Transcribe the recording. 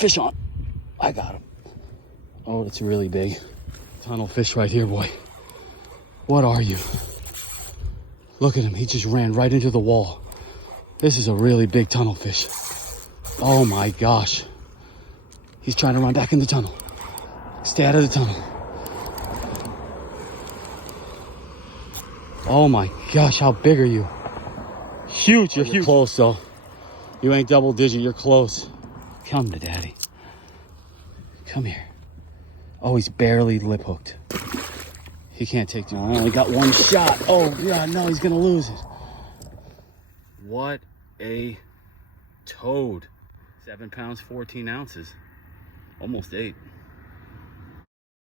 Fish on. I got him. Oh, it's really big. Tunnel fish right here, boy. What are you? Look at him. He just ran right into the wall. This is a really big tunnel fish. Oh my gosh. He's trying to run back in the tunnel. Stay out of the tunnel. Oh my gosh, how big are you? Huge, you're huge. Close though. You ain't double digit, you're close. Come to daddy. Come here. Oh, he's barely lip hooked. He can't take too long. I only got one shot. Oh yeah, no, he's gonna lose it. What a toad. 7 pounds, 14 ounces. Almost 8.